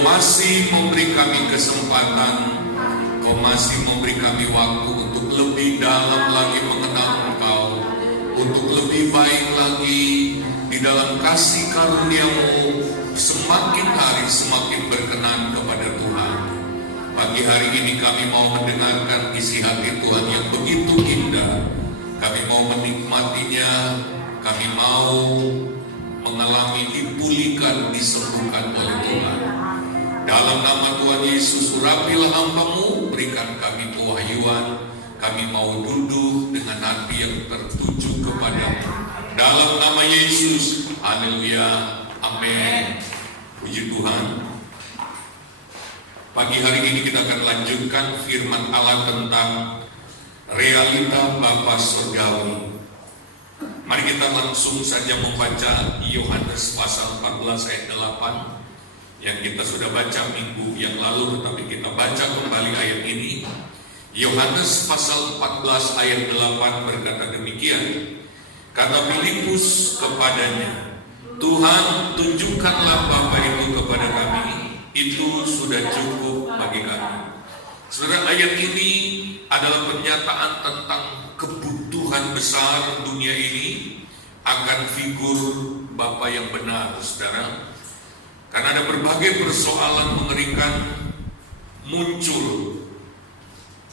Kau masih memberi kami kesempatan, Kau masih memberi kami waktu untuk lebih dalam lagi mengenal Engkau, untuk lebih baik lagi di dalam kasih karunia-Mu, semakin hari semakin berkenan kepada Tuhan. Pagi hari ini kami mau mendengarkan isi hati Tuhan yang begitu indah. Kami mau menikmatinya, kami mau mengalami dipulihkan, disembuhkan oleh Tuhan. Dalam nama Tuhan Yesus, urapilah hamba-Mu, berikan kami kewahyuan. Kami mau duduk dengan hati yang tertuju kepada-Mu. Dalam nama Yesus, haleluya, amin. Puji Tuhan. Pagi hari ini kita akan lanjutkan firman Allah tentang realita Bapa Surgawi. Mari kita langsung saja membaca Yohanes pasal 14 ayat 8 yang kita sudah baca minggu yang lalu, tetapi kita baca kembali ayat ini. Yohanes pasal 14 ayat 8 berkata demikian. Kata Filipus kepadanya, Tuhan, tunjukkanlah Bapa itu kepada kami, itu sudah cukup bagi kami. Saudara, ayat ini adalah pernyataan tentang kebutuhan besar dunia ini akan figur Bapa yang benar, saudara. Karena ada berbagai persoalan mengerikan muncul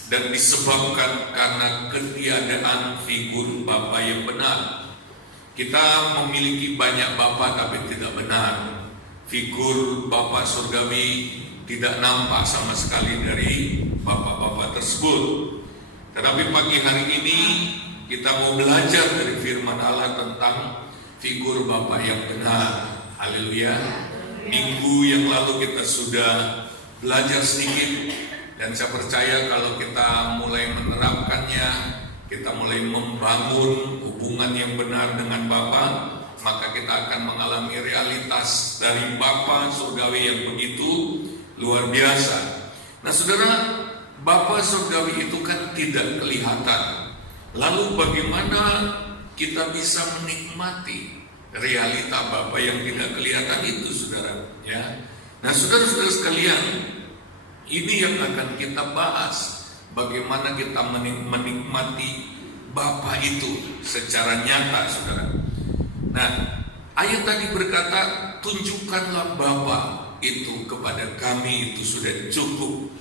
dan disebabkan karena ketiadaan figur Bapa yang benar. Kita memiliki banyak Bapa tapi tidak benar. Figur Bapa Surgawi tidak nampak sama sekali dari Bapa-Bapa tersebut. Tetapi pagi hari ini kita mau belajar dari firman Allah tentang figur Bapa yang benar. Haleluya. Minggu yang lalu kita sudah belajar sedikit, dan saya percaya kalau kita mulai menerapkannya, kita mulai membangun hubungan yang benar dengan Bapa, maka kita akan mengalami realitas dari Bapa Surgawi yang begitu luar biasa. Nah saudara, Bapa Surgawi itu kan tidak kelihatan. Lalu bagaimana kita bisa menikmati realita Bapa yang tidak kelihatan itu, saudara? Ya. Nah saudara-saudara sekalian, ini yang akan kita bahas. Bagaimana kita menikmati Bapa itu secara nyata, saudara. Nah, ayat tadi berkata, tunjukkanlah Bapa itu kepada kami, itu sudah cukup.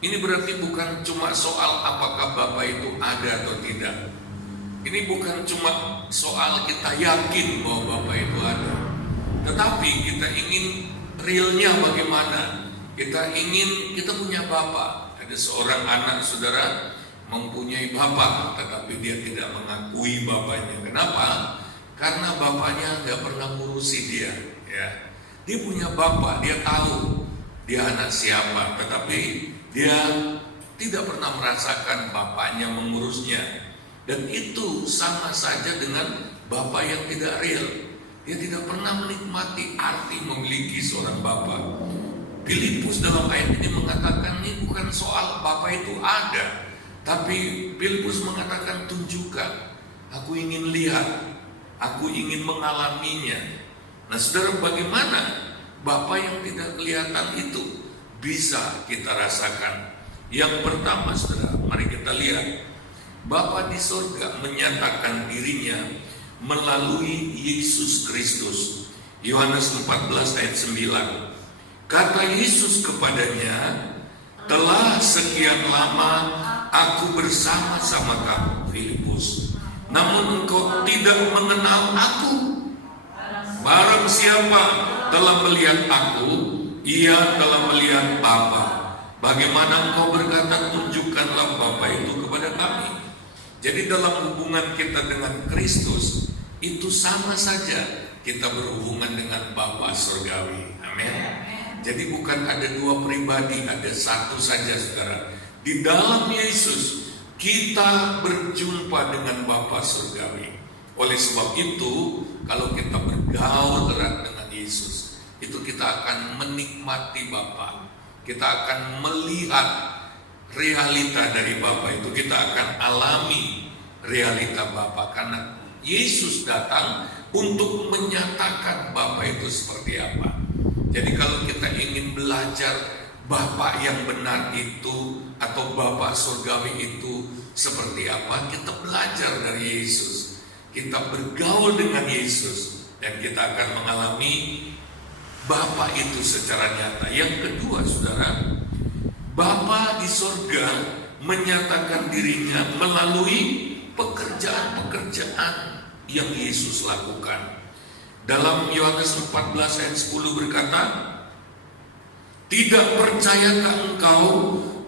Ini berarti bukan cuma soal apakah Bapa itu ada atau tidak. Ini bukan cuma soal kita yakin bahwa Bapa itu ada, tetapi kita ingin realnya bagaimana. Kita ingin kita punya Bapa. Ada seorang anak, saudara, mempunyai Bapa, tetapi dia tidak mengakui bapaknya. Kenapa? Karena bapaknya nggak pernah ngurusi dia. Ya. Dia punya Bapa, dia tahu dia anak siapa, tetapi dia tidak pernah merasakan bapaknya mengurusnya. Dan itu sama saja dengan Bapa yang tidak real. Dia tidak pernah menikmati arti memiliki seorang Bapa. Filipus dalam ayat ini mengatakan ini bukan soal Bapa itu ada, tapi Filipus mengatakan tunjukkan. Aku ingin lihat, aku ingin mengalaminya. Nah saudara, bagaimana Bapa yang tidak kelihatan itu bisa kita rasakan? Yang pertama saudara, mari kita lihat. Bapa di surga menyatakan dirinya melalui Yesus Kristus. Yohanes 14 ayat 9. Kata Yesus kepadanya, telah sekian lama aku bersama-sama kamu, Filipus, namun engkau tidak mengenal aku. Barang siapa telah melihat aku, ia telah melihat Bapa. Bagaimana engkau berkata, tunjukkanlah Bapa itu kepada kami? Jadi dalam hubungan kita dengan Kristus itu sama saja kita berhubungan dengan Bapa Surgawi. Amin. Jadi bukan ada dua pribadi, ada satu saja, saudara. Di dalam Yesus kita berjumpa dengan Bapa Surgawi. Oleh sebab itu, kalau kita bergaul erat dengan Yesus, itu kita akan menikmati Bapa. Kita akan melihat realita dari Bapa itu, kita akan alami realita Bapa karena Yesus datang untuk menyatakan Bapa itu seperti apa. Jadi kalau kita ingin belajar Bapa yang benar itu atau Bapa surgawi itu seperti apa, kita belajar dari Yesus. Kita bergaul dengan Yesus dan kita akan mengalami Bapa itu secara nyata. Yang kedua, saudara, Bapa di surga menyatakan dirinya melalui pekerjaan-pekerjaan yang Yesus lakukan. Dalam Yohanes 14 ayat 10 berkata, "Tidak percayakah engkau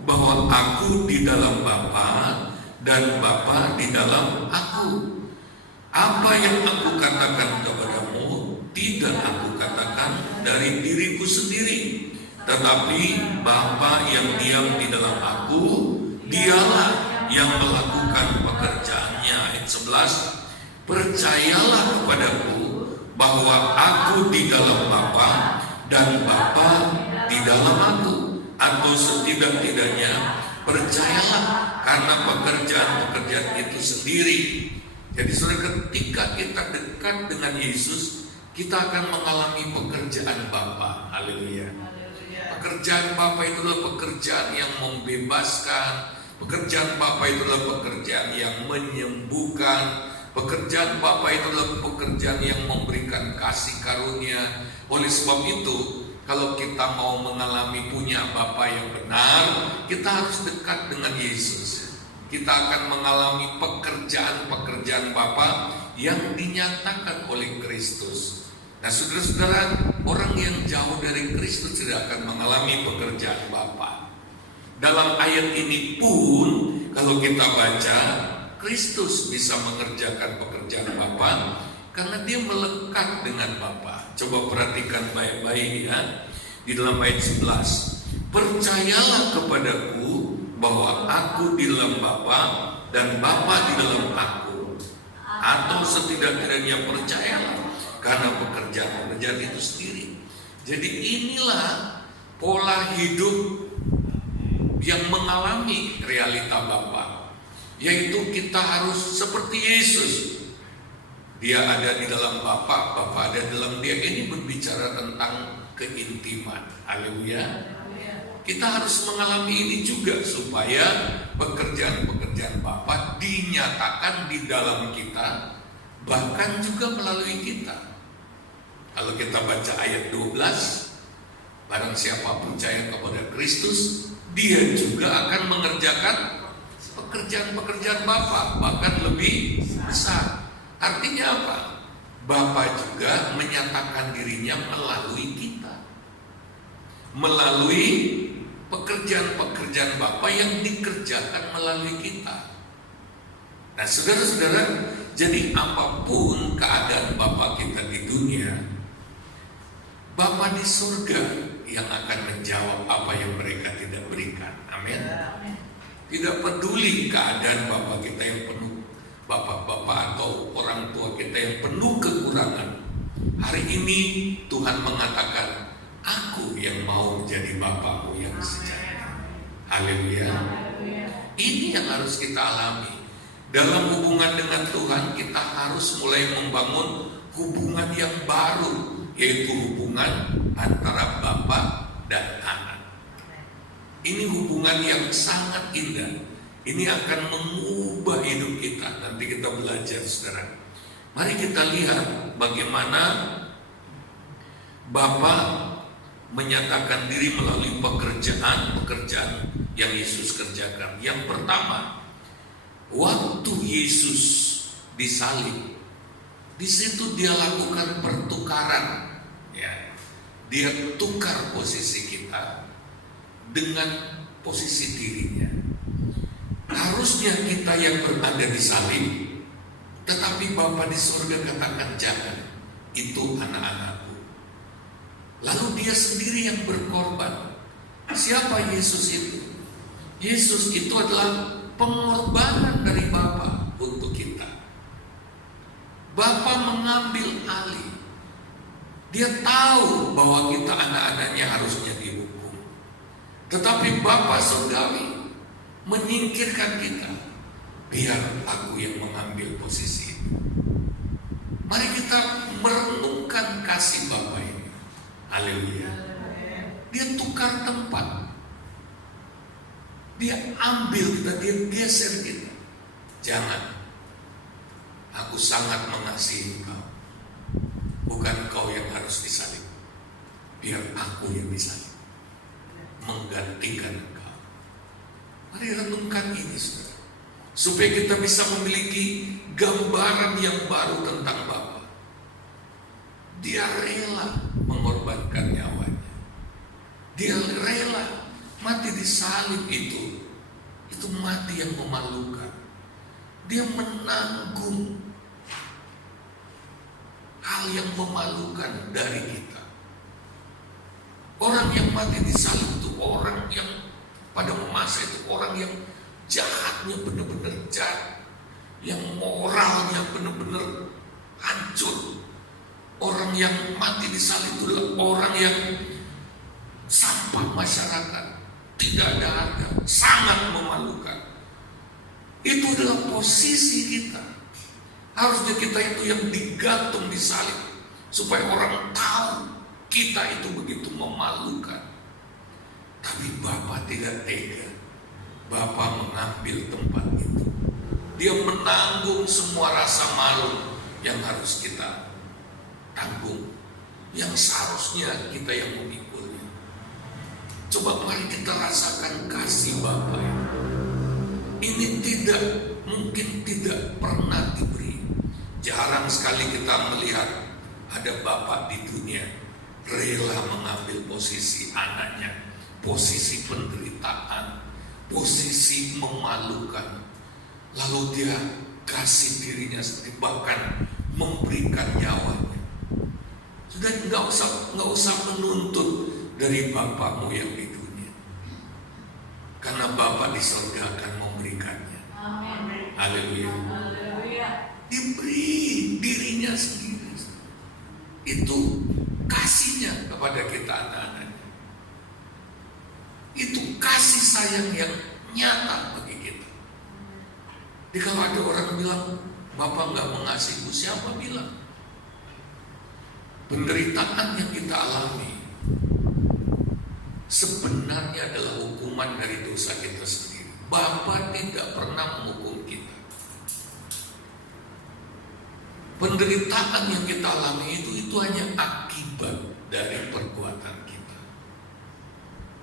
bahwa aku di dalam Bapa dan Bapa di dalam aku? Apa yang aku katakan kepadamu, tidak aku katakan dari diriku sendiri, tetapi Bapa yang diam di dalam aku, dialah yang melakukan pekerjaannya." Ayat 11, "Percayalah kepadaku bahwa aku di dalam Bapa dan Bapa di dalam aku." Atau setidak-tidaknya percayalah karena pekerjaan-pekerjaan itu sendiri. Jadi saudara, ketika kita dekat dengan Yesus, kita akan mengalami pekerjaan Bapa. Haleluya. Pekerjaan Bapa itu adalah pekerjaan yang membebaskan. Pekerjaan Bapa itu adalah pekerjaan yang menyembuhkan. Pekerjaan Bapa itu adalah pekerjaan yang memberikan kasih karunia. Oleh sebab itu, kalau kita mau mengalami punya Bapa yang benar, kita harus dekat dengan Yesus. Kita akan mengalami pekerjaan-pekerjaan Bapa yang dinyatakan oleh Kristus. Nah, saudara-saudara, orang yang jauh dari Kristus tidak akan mengalami pekerjaan Bapa. Dalam ayat ini pun, kalau kita baca, Kristus bisa mengerjakan pekerjaan Bapa karena dia melekat dengan Bapa. Coba perhatikan baik-baik ya. Di dalam ayat 11, "Percayalah kepadaku bahwa aku di dalam Bapa dan Bapa di dalam aku." Atau setidak-tidaknya percayalah karena pekerjaan-pekerjaan itu sendiri. Jadi inilah pola hidup yang mengalami realita Bapa, yaitu kita harus seperti Yesus. Dia ada di dalam Bapa, Bapa ada dalam dia. Ini berbicara tentang keintiman. Haleluya. Kita harus mengalami ini juga supaya pekerjaan-pekerjaan Bapa dinyatakan di dalam kita, bahkan juga melalui kita. Kalau kita baca ayat 12, barang siapa percaya kepada Kristus, dia juga akan mengerjakan pekerjaan-pekerjaan Bapa, bahkan lebih besar. Artinya apa? Bapa juga menyatakan dirinya melalui kita, melalui pekerjaan-pekerjaan Bapa yang dikerjakan melalui kita. Nah, saudara-saudara, jadi apapun keadaan Bapa kita di dunia, Bapa di surga yang akan menjawab apa yang mereka tidak berikan. Amin. Tidak peduli keadaan Bapa kita yang penuh, bapak-bapak atau orang tua kita yang penuh kekurangan. Hari ini Tuhan mengatakan, "Aku yang mau menjadi Bapakmu yang sejati." Haleluya. Ini yang harus kita alami. Dalam hubungan dengan Tuhan, kita harus mulai membangun hubungan yang baru, yaitu hubungan antara Bapa dan anak. Ini hubungan yang sangat indah. Ini akan mengubah hidup kita. Nanti kita belajar, saudara. Mari kita lihat bagaimana Bapa menyatakan diri melalui pekerjaan-pekerjaan yang Yesus kerjakan. Yang pertama, waktu Yesus disalib, di situ dia lakukan pertukaran. Ya, dia tukar posisi kita dengan posisi dirinya. Harusnya kita yang berada di salib, tetapi Bapa di surga katakan jangan, itu anak-anakku. Lalu dia sendiri yang berkorban. Siapa Yesus itu? Yesus itu adalah pengorbanan dari Bapa untuk kita. Bapa mengambil alih. Dia tahu bahwa kita anak-anaknya harusnya dihukum, tetapi Bapa surgawi menyingkirkan kita. Biar aku yang mengambil posisi itu. Mari kita merenungkan kasih Bapa ini. Haleluya. Dia tukar tempat. Dia ambil kita, dia geser kita. Jangan. Aku sangat mengasihi engkau. Bukan kau yang harus disalib. Biar aku yang disalib. Menggantikan engkau. Mari renungkan ini, saudara. Supaya kita bisa memiliki gambaran yang baru tentang Bapa. Dia rela mengorbankan nyawanya. Dia rela mati di salib itu mati yang memalukan. Dia menanggung hal yang memalukan dari kita. Orang yang mati di salib itu orang yang pada masa itu orang yang jahatnya benar-benar jahat, yang moralnya benar-benar hancur. Orang yang mati di salib itu orang yang sampah masyarakat, tidak ada harga, sangat memalukan. Itu adalah posisi kita. Harusnya kita itu yang digantung di salib, supaya orang tahu kita itu begitu memalukan. Tapi Bapa tidak tega. Bapa mengambil tempat itu. Dia menanggung semua rasa malu yang harus kita tanggung, yang seharusnya kita yang memikulnya. Coba mari kita rasakan kasih Bapa. Ini mungkin tidak pernah diberi. Jarang sekali kita melihat ada Bapa di dunia rela mengambil posisi anaknya, posisi penderitaan, posisi memalukan, lalu dia kasih dirinya sendiri, bahkan memberikan nyawanya. Sudah nggak usah menuntut dari Bapamu yang di dunia, karena Bapa di surga akan memberikannya. Amin. Haleluya. Diberi dirinya sendiri. Itu kasihnya kepada kita anak-anaknya. Itu kasih sayang yang nyata bagi kita. Jadi kalau ada orang bilang Bapak nggak mengasihiku, siapa bilang? Penderitaan yang kita alami sebenarnya adalah hukuman dari dosa kita sendiri. Bapa tidak pernah menghukum kita. Penderitaan yang kita alami itu hanya akibat dari perbuatan kita.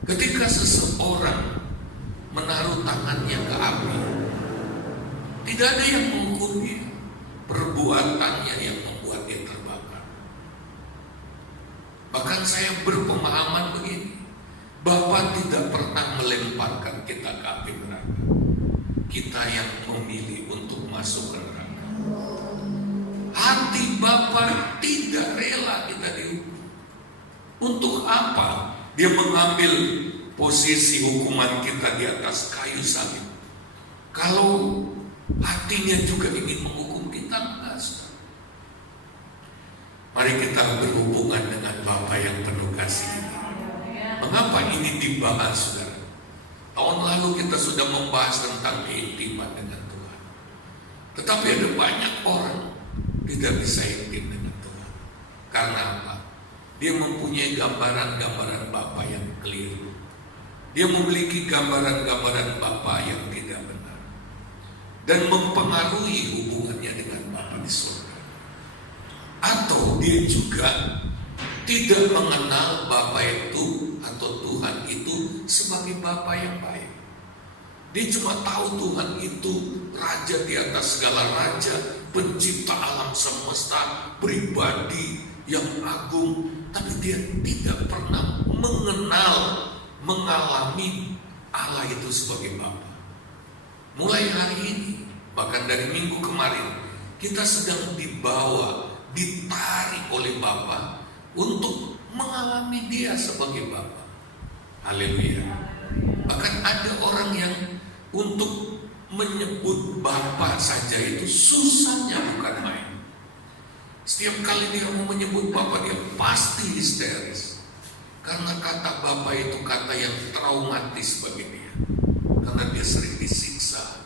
Ketika seseorang menaruh tangannya ke api, tidak ada yang mengukur dia. Perbuatannya yang membuat dia terbakar. Bahkan saya berpemahaman begini, Bapa tidak pernah melemparkan kita ke api neraka. Kita yang memilih untuk masuk ke neraka. Hati Bapa tidak rela kita dihukum. Untuk apa dia mengambil posisi hukuman kita di atas kayu salib? Kalau hatinya juga ingin menghukum kita, enggak. Mari kita berhubungan dengan Bapa yang penuh kasih ini. Mengapa ini dibahas, saudara? Tahun lalu kita sudah membahas tentang keintiman dengan Tuhan. Tetapi ada banyak orang tidak bisa intim dengan Tuhan. Karena apa? Dia mempunyai gambaran-gambaran Bapa yang keliru. Dia memiliki gambaran-gambaran Bapa yang tidak benar, dan mempengaruhi hubungannya dengan Bapa di surga. Atau dia juga tidak mengenal Bapa itu atau Tuhan itu sebagai Bapa yang baik. Dia cuma tahu Tuhan itu Raja di atas segala raja, pencipta alam semesta, pribadi yang agung. Tapi dia tidak pernah mengalami Allah itu sebagai Bapa. Mulai hari ini, bahkan dari minggu kemarin, kita sedang ditarik oleh Bapa untuk mengalami dia sebagai Bapa. Haleluya. Bahkan ada orang yang untuk menyebut Bapa saja itu susahnya bukan main. Setiap kali dia mau menyebut Bapa, dia pasti histeris. Karena kata Bapa itu kata yang traumatis bagi dia. Karena dia sering disiksa,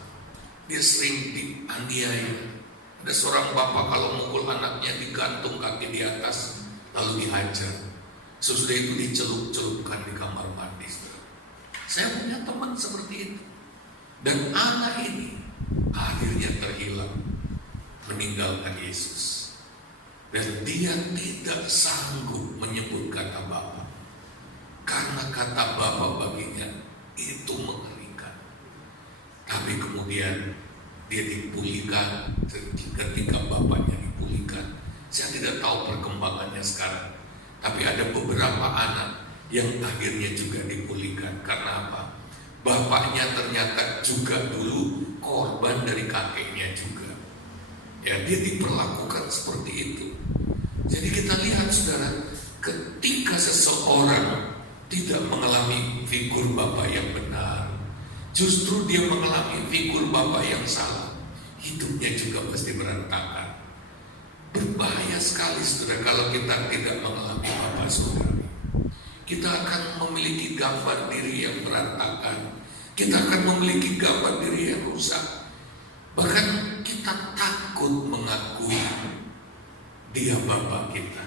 dia sering dianiaya. Ada seorang bapak kalau mukul anaknya digantung kaki di atas, lalu dihajar. Sesudah itu dicelup-celupkan di kamar mandi. Saya punya teman seperti itu. Dan anak ini akhirnya terhilang, meninggalkan Yesus. Dan dia tidak sanggup menyebut kata Bapa, karena kata Bapa baginya itu mengerikan. Tapi kemudian dia dipulihkan ketika bapaknya dipulihkan. Saya tidak tahu perkembangannya sekarang, tapi ada beberapa anak yang akhirnya juga dipulihkan. Karena apa? Bapaknya ternyata juga dulu korban dari kakeknya juga. Ya, dia diperlakukan seperti itu. Jadi kita lihat saudara, ketika seseorang tidak mengalami figur Bapa yang benar, justru dia mengalami figur Bapa yang salah, hidupnya juga pasti berantakan. Berbahaya sekali saudara kalau kita tidak mengalami Bapa surgawi. Kita akan memiliki gambar diri yang berantakan. Kita akan memiliki gambar diri yang rusak. Bahkan kita takut mengakui dia Bapa kita.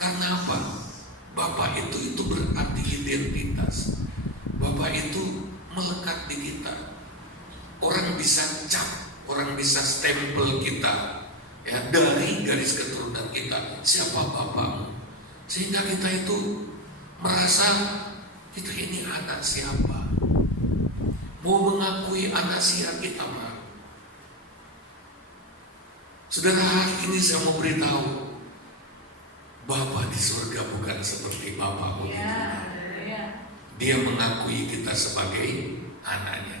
Karena apa? Bapa itu berarti identitas. Bapa itu melekat di kita. Orang bisa cap, orang bisa stempel kita, ya, dari garis keturunan kita. Siapa Bapamu? Sehingga kita itu merasa kita ini anak siapa. Mau mengakui anak siapa kita mah. Saudara, hari ini saya mau beritahu, Bapa di surga bukan seperti Bapamu di dunia. Dia mengakui kita sebagai anaknya.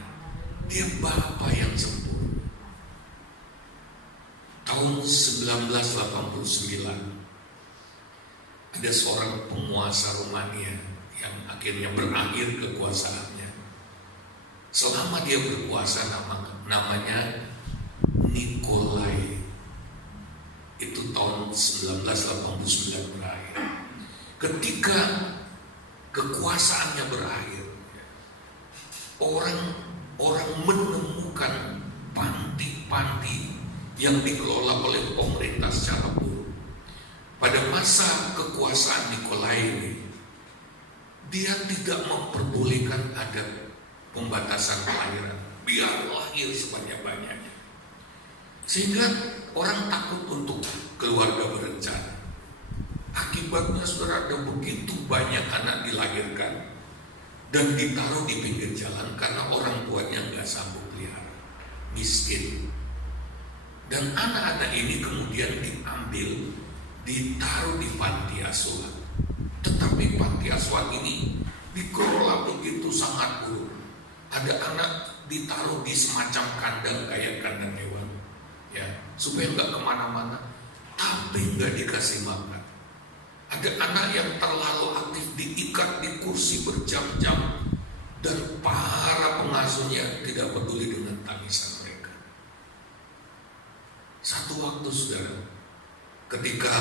Dia Bapa yang sempurna. Tahun 1989 ada seorang penguasa Rumania yang akhirnya berakhir kekuasaannya. Selama dia berkuasa namanya Nikolai. Itu tahun 1989 berakhir. Ketika kekuasaannya berakhir, orang menemukan panti-panti yang dikelola oleh pemerintah secara buruk. Pada masa kekuasaan Nikolai ini, dia tidak memperbolehkan ada pembatasan kelahiran. Biar lahir sebanyak-banyaknya. Sehingga orang takut untuk keluarga berencana. Akibatnya saudara, ada begitu banyak anak dilahirkan dan ditaruh di pinggir jalan karena orang tuanya nggak sanggup pelihara, miskin. Dan anak-anak ini kemudian diambil, ditaruh di panti asuhan. Tetapi panti asuhan ini dikelola begitu sangat buruk. Ada anak ditaruh di semacam kandang kayak kandang hewan, ya, supaya nggak kemana-mana, tapi nggak dikasih makan. Ada anak yang terlalu aktif diikat di kursi berjam-jam dan para pengasuhnya tidak peduli dengan tangisan mereka. Satu waktu saudara, ketika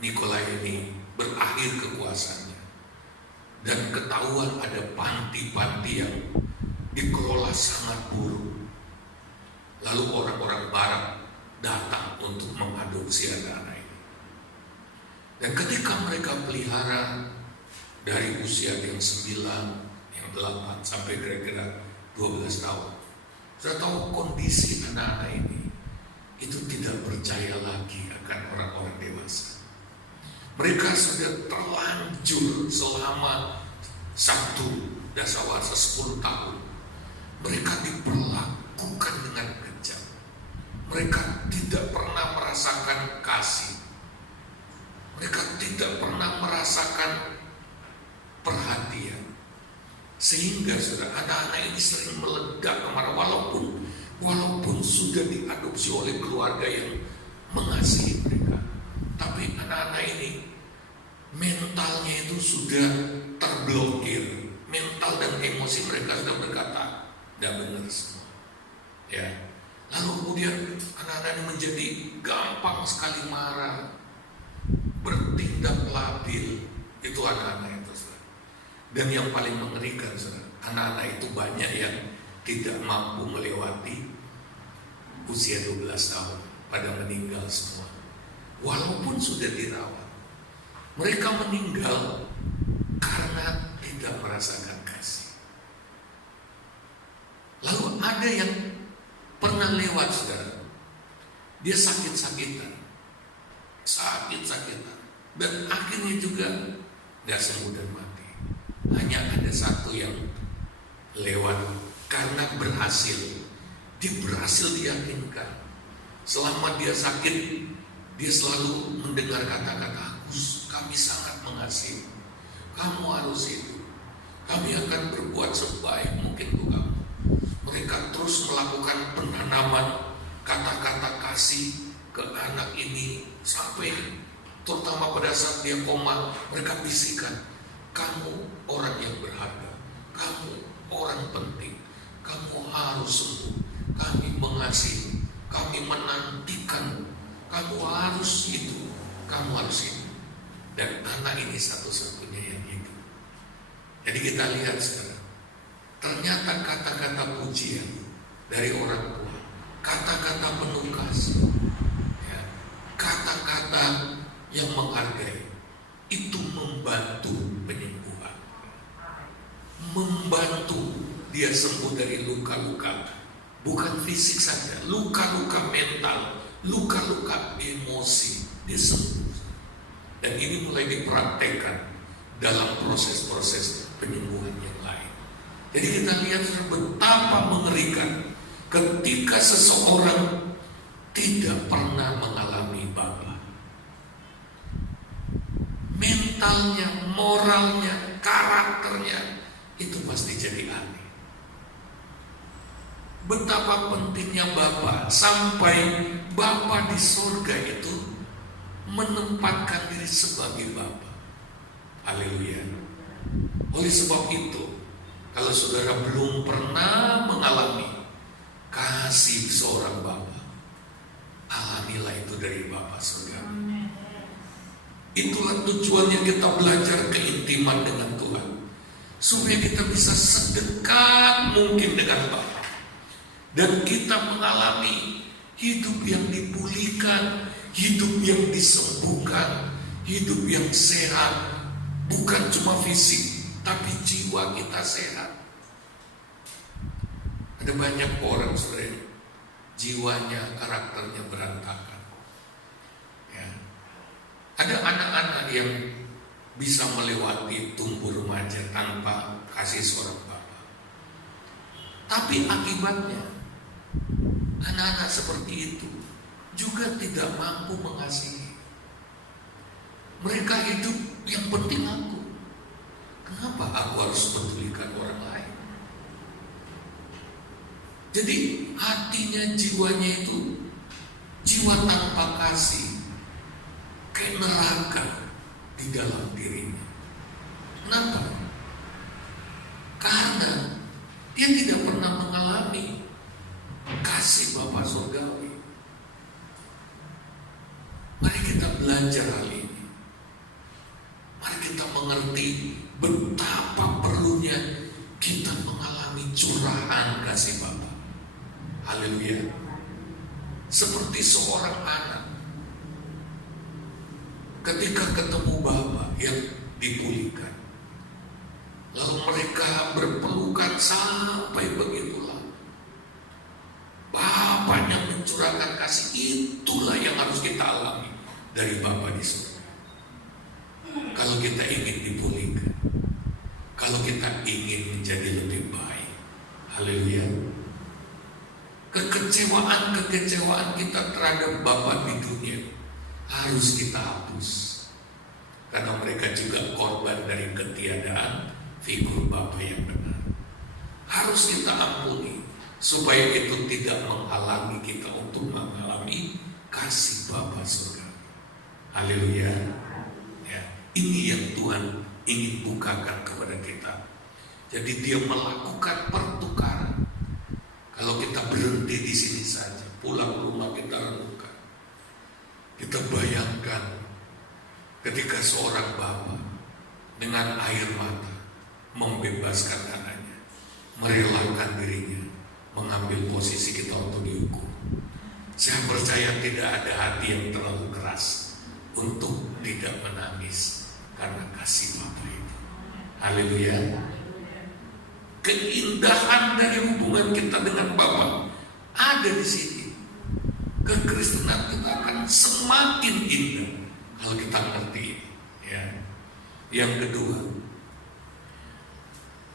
Nikolai ini berakhir kekuasaannya dan ketahuan ada panti-panti yang dikelola sangat buruk, lalu orang-orang barat datang untuk mengadopsi anak-anak ini. Dan ketika mereka pelihara dari usia yang 9, yang 8 sampai kira-kira 12 tahun, saya tahu kondisi anak-anak ini itu tidak percaya lagi akan orang-orang dewasa. Mereka sudah terlanjur selama satu dasawarsa 10 tahun. Mereka diperlakukan dengan kejam. Mereka tidak pernah merasakan kasih. Mereka tidak pernah merasakan perhatian. Sehingga saudara, anak-anak ini sering meledak kemana, walaupun sudah diadopsi oleh keluarga yang mengasihi mereka. Tapi anak-anak ini mentalnya itu sudah terblokir. Mental dan emosi mereka sudah berkata, tidak benar semua. Ya. Lalu kemudian anak-anak ini menjadi gampang sekali marah, bertindak labil. Itu anak-anak itu, saudara. Dan yang paling mengerikan, saudara, anak-anak itu banyak yang tidak mampu melewati usia 12 tahun, pada meninggal semua. Walaupun sudah dirawat, mereka meninggal Ada yang pernah lewat, saudara, dia sakit-sakitan, dan akhirnya juga gak sembuh dan mati. Hanya ada satu yang lewat karena berhasil. Dia berhasil diyakinkan. Selama dia sakit, dia selalu mendengar kata-kata, kami sangat mengasihi, kamu harus hidup, kami akan berbuat sebaik mungkin untuk kamu. Mereka terus melakukan penanaman kata-kata kasih ke anak ini, sampai terutama pada saat dia koma, mereka bisikan, kamu orang yang berharga, kamu orang penting, kamu harus sembuh, kami mengasihi, kami menantikan, kamu harus hidup, kamu harus hidup. Dan anak ini satu-satunya yang hidup. Jadi kita lihat sekarang, ternyata kata-kata pujian dari orang tua, kata-kata penuh kasih, ya, kata-kata yang menghargai, itu membantu penyembuhan, membantu dia sembuh dari luka-luka, bukan fisik saja, luka-luka mental, luka-luka emosi, dia sembuh. Dan ini mulai dipraktekkan dalam proses-proses penyembuhan yang lain. Jadi kita lihat betapa mengerikan ketika seseorang tidak pernah mengalami Bapa. Mentalnya, moralnya, karakternya itu pasti jadi aneh. Betapa pentingnya Bapa, sampai Bapa di surga itu menempatkan diri sebagai Bapa. Haleluya. Oleh sebab itu, kalau saudara belum pernah mengalami kasih seorang Bapa, alamilah itu dari Bapa surga. Itulah tujuannya kita belajar keintiman dengan Tuhan, supaya kita bisa sedekat mungkin dengan Bapa, dan kita mengalami hidup yang dipulihkan, hidup yang disembuhkan, hidup yang sehat, bukan cuma fisik, tapi jiwa kita sehat. Ada banyak orang, saudara, jiwanya, karakternya berantakan. Ya. Ada anak-anak yang bisa melewati tumbuh remaja tanpa kasih seorang Bapa. Tapi akibatnya, anak-anak seperti itu juga tidak mampu mengasihi. Mereka hidup yang penting aku. Kenapa aku harus pedulikan orang lain? Jadi hatinya, jiwanya itu jiwa tanpa kasih, kayak neraka di dalam dirinya. Kenapa? Karena dia tidak pernah mengalami kasih Bapa surgawi. Mari kita belajar hal ini. Mari kita mengerti betapa perlunya kita mengalami curahan kasih Bapa. Haleluya. Seperti seorang anak ketika ketemu Bapa yang dipulihkan, lalu mereka berpelukan sampai begitu lama. Bapaknya mencurahkan kasih, itulah yang harus kita alami dari Bapa di surga. Kalau kita ingin dipulihkan, kalau kita ingin menjadi lebih baik, haleluya. Kekecewaan kita terhadap Bapa di dunia harus kita hapus, karena mereka juga korban dari ketiadaan figur Bapa yang benar. Harus kita ampuni, supaya itu tidak menghalangi kita untuk mengalami kasih Bapa surga. Haleluya. Ya, ini yang Tuhan ingin bukakan kepada kita. Jadi dia melakukan pertukaran. Kalau kita berhenti di sini saja, pulang rumah kita renungkan, kita bayangkan ketika seorang Bapa dengan air mata membebaskan anaknya, merelakan dirinya, mengambil posisi kita untuk dihukum. Saya percaya tidak ada hati yang terlalu keras untuk tidak menangis karena kasih Bapa itu. Haleluya. keindahan dari hubungan kita dengan Bapa ada di sini. Kekristenan kita akan semakin indah kalau kita ngerti ini. Ya. Yang kedua,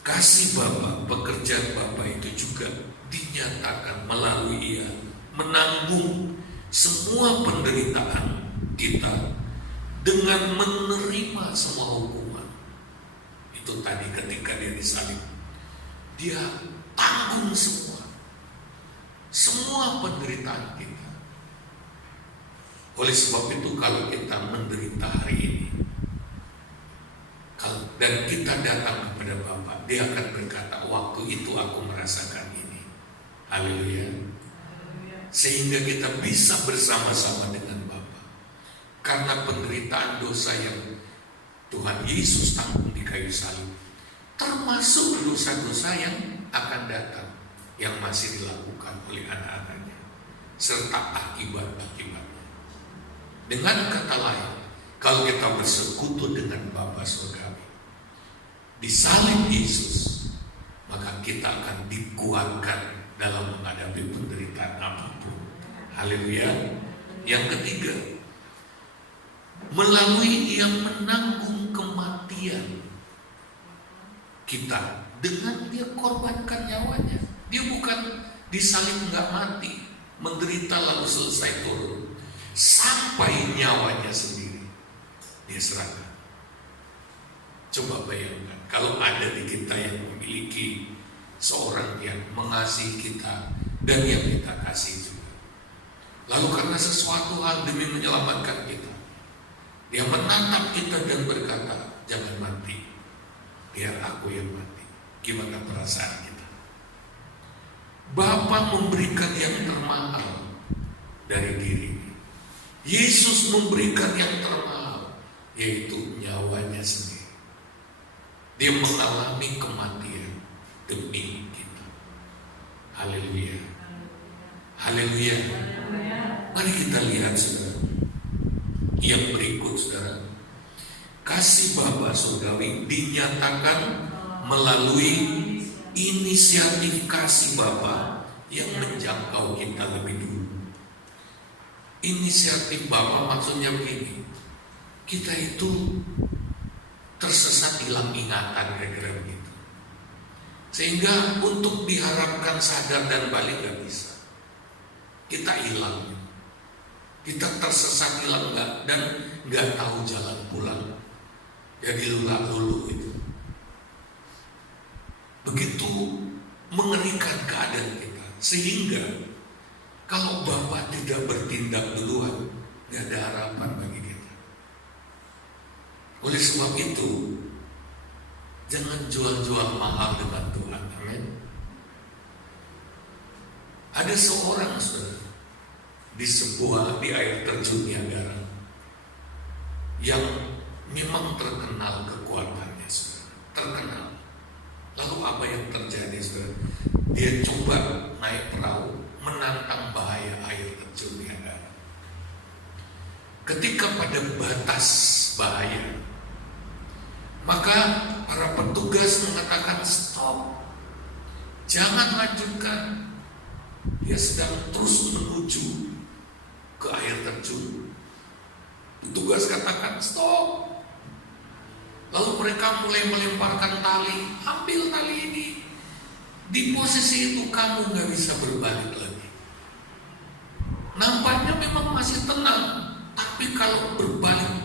kasih Bapa, pekerjaan Bapa itu juga dinyatakan melalui Ia menanggung semua penderitaan kita dengan menerima semua hukuman. Itu tadi ketika Dia disalib, Dia tanggung semua penderitaan kita. Oleh sebab itu kalau kita menderita hari ini dan kita datang kepada Bapa, Dia akan berkata, waktu itu aku merasakan ini. Haleluya. Sehingga kita bisa bersama-sama dengan Bapa. Karena penderitaan dosa yang Tuhan Yesus tanggung di kayu salib, termasuk dosa-dosa yang akan datang, yang masih dilakukan oleh anak-anaknya, serta akibat-akibatnya. Dengan kata lain, kalau kita bersekutu dengan Bapa surgawi di salib Yesus, maka kita akan dikuatkan dalam menghadapi penderitaan apapun. Haleluya. Yang ketiga, melalui Ia menanggung kematian kita dengan Dia korbankan nyawanya. Dia bukan disalib nggak mati, menderita lalu selesai turun, sampai nyawanya sendiri Dia serahkan. Coba bayangkan kalau ada di kita yang memiliki seorang yang mengasihi kita dan yang kita kasih juga, lalu karena sesuatu hal demi menyelamatkan kita, Dia menatap kita dan berkata, jangan mati, biar aku yang mati. Gimana perasaan kita? Bapa memberikan yang termahal dari diri. Yesus memberikan yang termahal, yaitu nyawanya sendiri. Dia mengalami kematian demi kita. Haleluya. Haleluya. Mari kita lihat saudara, yang berikut saudara. Kasih Bapa surgawi dinyatakan melalui inisiatif kasih Bapa yang menjangkau kita lebih dulu. Inisiatif Bapa maksudnya begini, kita itu tersesat hilang ingatan, kira-kira begitu. Sehingga untuk diharapkan sadar dan balik gak bisa. Kita hilang, kita tersesat hilang dan gak tahu jalan pulang. Jadi lulu itu. Begitu mengerikan keadaan kita, sehingga kalau Bapa tidak bertindak duluan, gak ada harapan bagi kita. Oleh sebab itu, jangan jual-jual mahal dengan Tuhan. Amin. Ada seorang saudara di air terjun Niagara yang memang terkenal kekuatannya, saudara. Terkenal. Lalu apa yang terjadi, saudara? Dia coba naik perahu menantang bahaya air terjun Niagara. Ketika pada batas bahaya, maka para petugas mengatakan stop, jangan lanjutkan. Dia sedang terus menuju ke air terjun. Petugas katakan stop. Lalu mereka mulai melemparkan tali. Ambil tali ini. Di posisi itu kamu gak bisa berbalik lagi. Nampaknya memang masih tenang, tapi kalau berbalik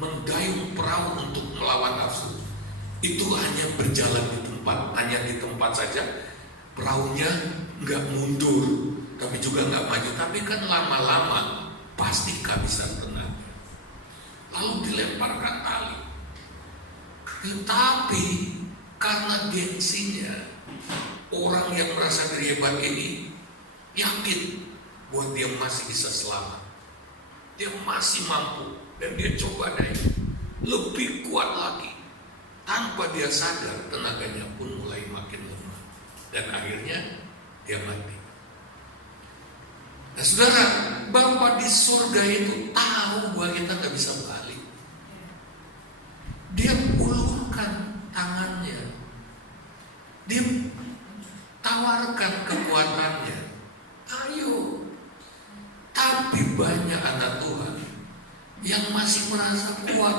mendayung perahu untuk melawan nafsu, itu hanya berjalan di tempat, hanya di tempat saja. Perahunya nggak mundur, tapi juga nggak maju. Tapi kan lama-lama pasti kehabisan tenaga. Lalu dilemparkan tali. Tetapi karena gengsinya, orang yang merasa diri hebat ini yakin bahwa dia masih bisa selamat, dia masih mampu, dan dia coba naik lebih kuat lagi. Tanpa dia sadar, tenaganya pun mulai makin lemah, dan akhirnya dia mati. Nah saudara, Bapa di surga itu tahu bahwa kita gak bisa balik. Dia ulurkan tangannya tawarkan kekuatannya. Ayo. Tapi banyak anak Tuhan yang masih merasa kuat,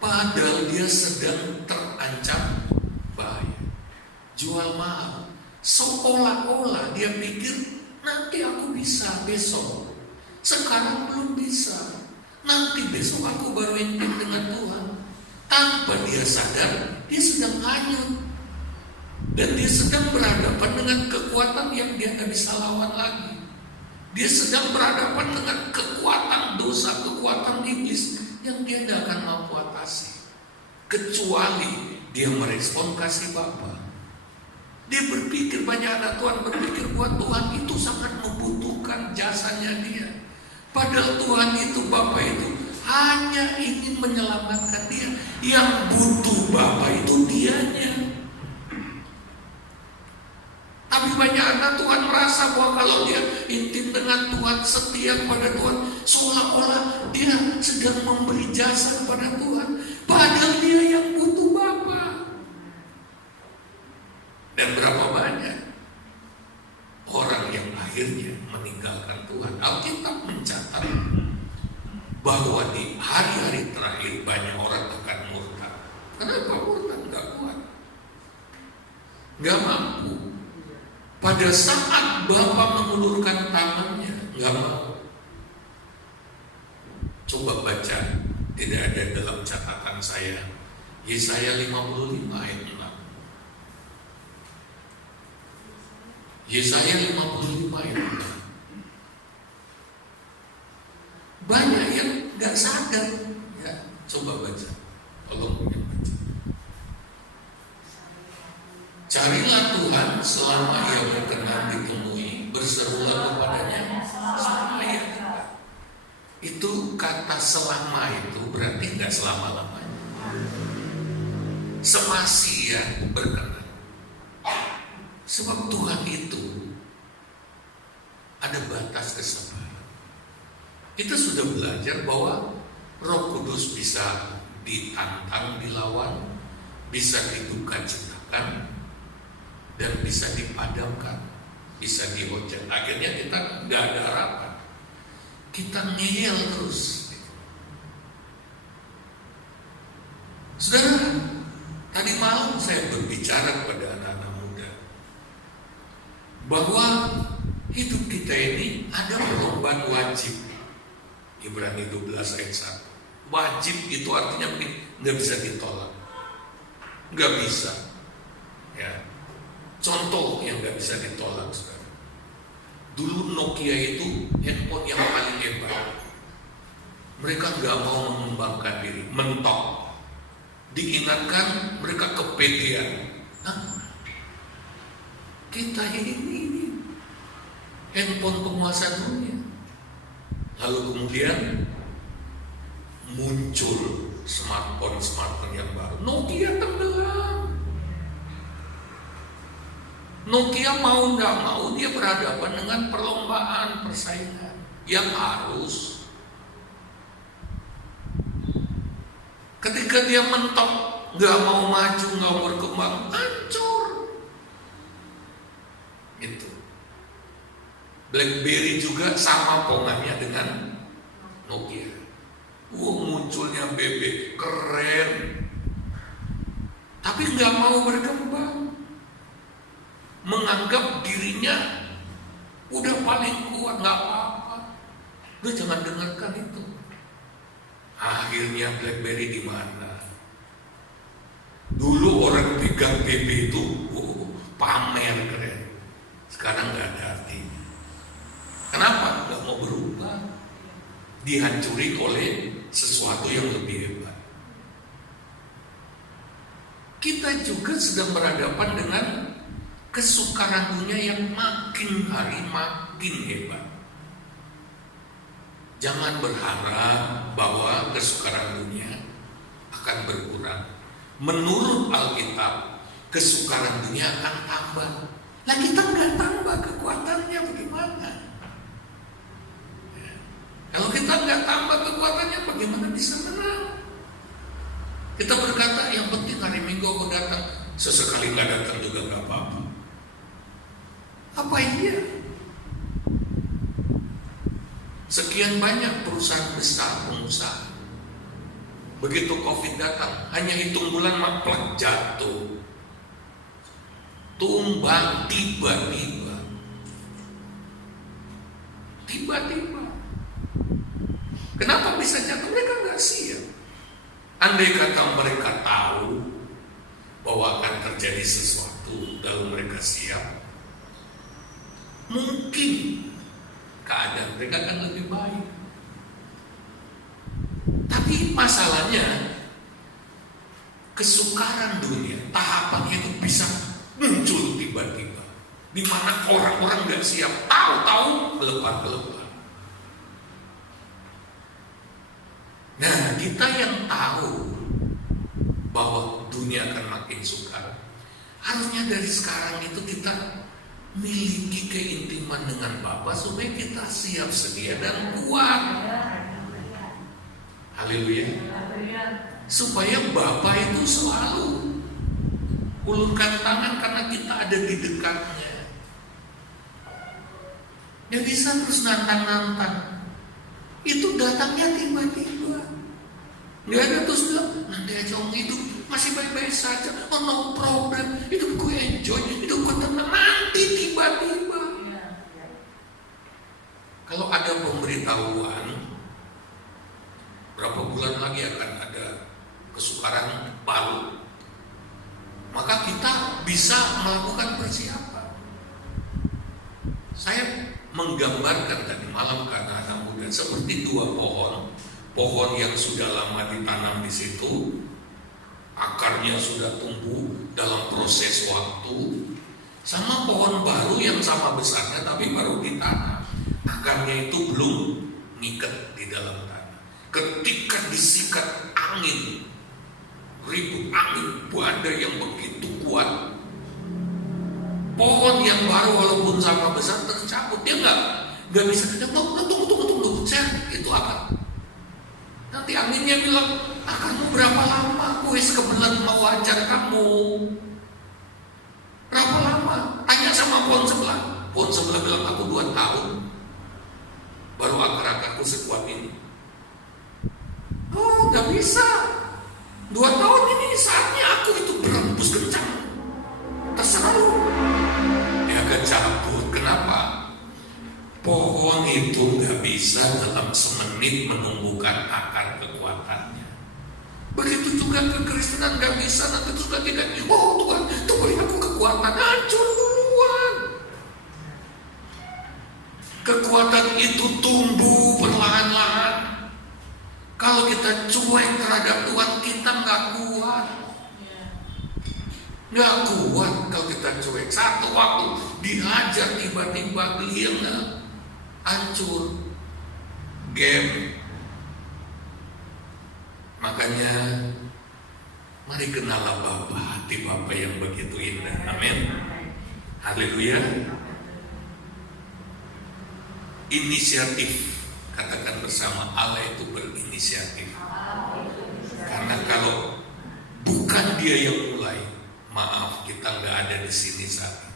padahal dia sedang terancam bahaya. Jual mahal, seolah-olah dia pikir nanti aku bisa besok. Sekarang belum bisa. Nanti besok aku baru intim dengan Tuhan. Tanpa dia sadar, dia sedang hanyut. Dan dia sedang berhadapan dengan kekuatan yang dia nggak bisa lawan lagi. Dia sedang berhadapan dengan kekuatan dosa, kekuatan iblis yang dia tidak akan mampu atasi. Kecuali dia merespon kasih Bapa. Dia berpikir, banyak anak Tuhan berpikir bahwa Tuhan itu sangat membutuhkan jasanya dia. Padahal Tuhan itu, Bapa itu hanya ingin menyelamatkan dia. Yang butuh Bapa itu dianya. Tapi banyak anak Tuhan merasa bahwa kalau dia intim dengan Tuhan, setia kepada Tuhan, seolah-olah dia sedang memberi jasa kepada Tuhan. Padahal dia yang butuh Bapa. Dan berapa banyak orang yang akhirnya meninggalkan Tuhan. Alkitab mencatat bahwa di hari-hari terakhir banyak orang akan murtad. Kenapa murtad? Gak kuat, gak mampu. Pada saat Bapa mengulurkan tangannya, gak mau. Coba baca, tidak ada dalam catatan saya, Yesaya 55 ayat 6. Yesaya 55 ayat 6. Banyak yang gak sadar. Ya, coba baca. Tolong baca. Carilah Tuhan selama ia berkenan ditemui, berserulah kepadanya selama ia dekat. Itu kata selama itu berarti gak selama-lamanya. Semasi ia berkenan. Sebab Tuhan itu ada batas kesabaran. Kita sudah belajar bahwa Roh Kudus bisa ditantang, dilawan, bisa diduka citakan, dan bisa dipadamkan, bisa dihujat. Akhirnya kita nggak ada harapan. Kita ngeyel terus. Saudara, tadi malam saya berbicara kepada anak-anak muda bahwa hidup kita ini ada perlombaan wajib. Ibrani 12 ayat 1. Wajib itu artinya begini, nggak bisa ditolak, nggak bisa. Ya. Contoh yang nggak bisa ditolak, saudara. Dulu Nokia itu handphone yang paling hebat. Mereka nggak mau mengembangkan diri, mentok. Diingatkan mereka kepedean. Kita ini handphone penguasa dunia. Lalu kemudian muncul smartphone yang baru. Nokia tenggelam. Nokia mau nggak mau dia berhadapan dengan perlombaan, persaingan yang harus. Ketika dia mentok, nggak mau maju, nggak mau berkembang, hancur. Itu. BlackBerry juga sama pongannya dengan Nokia. Munculnya BB keren, tapi nggak mau berkembang. Menganggap dirinya udah paling kuat, nggak apa-apa. Udah jangan dengarkan itu. Akhirnya BlackBerry di mana? Dulu orang pegang BB itu pamer keren. Sekarang nggak ada artinya. Kenapa? Nggak mau berubah. Dihancuri oleh sesuatu yang lebih hebat. Kita juga sedang berhadapan dengan kesukaran dunia yang makin hari makin hebat. Jangan berharap bahwa kesukaran dunia akan berkurang. Menurut Alkitab, kesukaran dunia akan tambah. Lah kita nggak tambah kekuatannya, bagaimana? Kalau kita nggak tambah kekuatannya, bagaimana bisa menang? Kita berkata yang penting hari Minggu aku datang, sesekali nggak datang juga nggak apa-apa. Apa iya? Sekian banyak perusahaan besar, pengusaha, begitu COVID datang, hanya hitung bulan maklek jatuh, tumbang tiba-tiba. Kenapa bisa jatuh? Mereka nggak siap. Andai kata mereka tahu bahwa akan terjadi sesuatu, lalu mereka siap, mungkin keadaan mereka akan lebih baik. Tapi masalahnya, kesukaran dunia, tahapannya itu bisa muncul tiba-tiba, di mana orang-orang nggak siap, tahu-tahu kelepar. Nah, kita yang tahu bahwa dunia akan makin sukar, harusnya dari sekarang itu kita miliki keintiman dengan Bapa supaya kita siap sedia dan kuat. Haleluya. Supaya Bapa itu selalu ulurkan tangan karena kita ada di dekatnya. Dia bisa terus nantang-nantang. Itu datangnya tiba-tiba. Nggak ada terus bilang, nanti aja om hidup masih baik-baik saja, oh no problem, hidup gue enjoy, hidup gue tenang. Nanti tiba-tiba. Kalau ada pemberitahuan, berapa bulan lagi akan ada kesukaran baru, maka kita bisa melakukan persiapan. Saya menggambarkan tadi malam karena anak muda seperti dua pohon yang sudah lama ditanam di situ, akarnya sudah tumbuh dalam proses waktu, sama pohon baru yang sama besarnya tapi baru ditanam, akarnya itu belum ngikat di dalam tanah. Ketika disikat angin, ribut angin badai yang begitu kuat, pohon yang baru walaupun sama besar tercabut, dia nggak bisa. Tunggu, saya itu akar. Nanti anginnya bilang, kamu berapa lama? Gue kebelan mau ajar kamu. Berapa lama? Tanya sama pohon sebelah. Pohon sebelah bilang, aku 2 tahun. Baru akar-akarku sekuat ini. Oh, gak bisa. 2 tahun ini saatnya aku itu berembus kencang. Terserah lu. Dia akan cabut. Kenapa? Pohon itu gak bisa dalam semenit menumbuhkan akar kekuatannya. Begitu juga kekristenan gak bisa nanti terus lagi kan, oh Tuhan, beri aku kekuatan, hancur duluan. Kekuatan itu tumbuh perlahan-lahan. Kalau kita cuek terhadap Tuhan, kita gak kuat. Gak kuat kalau kita cuek. Satu waktu dihajar tiba-tiba dia hancur, game. Makanya mari kenallah Bapa, hati Bapa yang begitu indah. Amin. Haleluya. Inisiatif, katakan bersama, Allah itu berinisiatif. Karena kalau bukan Dia yang mulai, maaf, kita nggak ada di sini saat ini.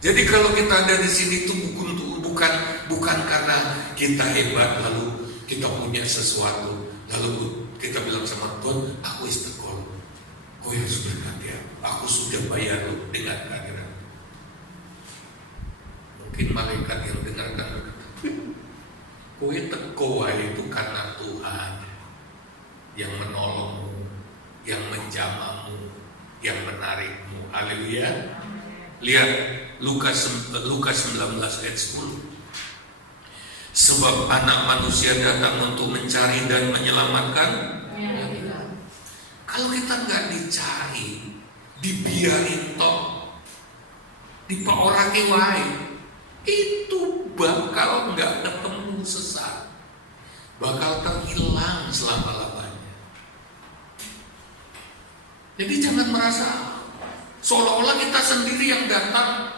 Jadi kalau kita ada di sini itu bukan karena kita hebat lalu kita punya sesuatu lalu kita bilang sama Tuhan, aku istiqomah, kau harus berkati, aku sudah bayar lu dengan kehadiran. Mungkin malaikat yang dengarkan berkata, kau teko itu karena Tuhan yang menolongmu, yang menjamamu, yang menarikmu. Haleluya. Lihat Lukas 19 ayat 10. Sebab anak manusia datang untuk mencari dan menyelamatkan. Kalau kita nggak dicari, dibiarin toh, dipeorake wae, itu bakal nggak ketemu sesat, bakal terhilang selama-lamanya. Jadi jangan merasa seolah-olah kita sendiri yang datang,